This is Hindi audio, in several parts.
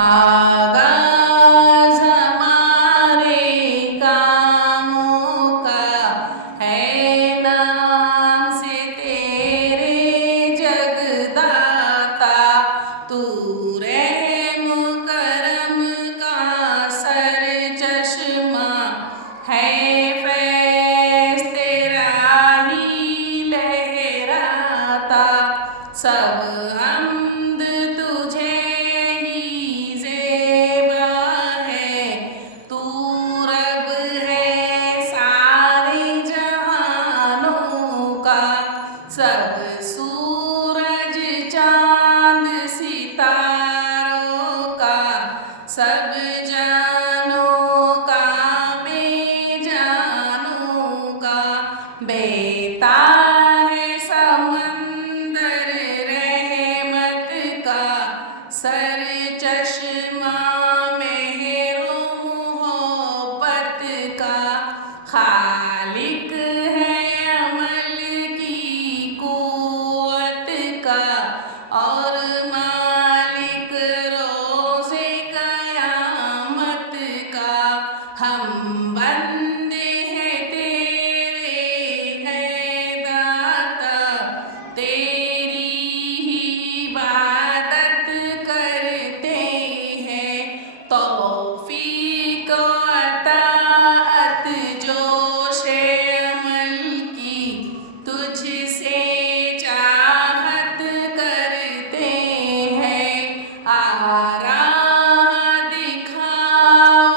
आगाज हमारे कामों का है नाम से तेरे जगदाता। तू रहम करम का सर चश्मा है, फैज़ तेरा ही लहराता। सब हम्द तुझे ही ज़ेबा है, तू रब है सारे जहानों का। सब सूरज चांद सितारों का, सब जानों का बेजानों का। बेता है समंदर रहमत का, सर चश्मा मेहरो मोहब्बत का। खालिक है अमल की कुव्वत का, और मालिक रोज़े क़यामत का। हम बंदे हैं तेरे है दाता, तेरी ही इबादत करते हैं। तौफ़ीक़ अताअत जोशे अमल की, तुझसे चाहत करते हैं। राह दिखा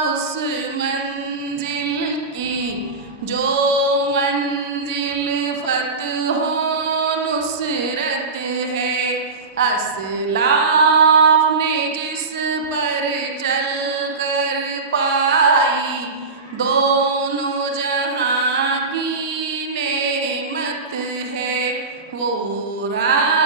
उस मंजिल की, जो मंजिल फ़त्हो नुसरत है। असलाफ़ ने जिस पर चल कर पाई, दोनों जहां की नेमत है। वो राह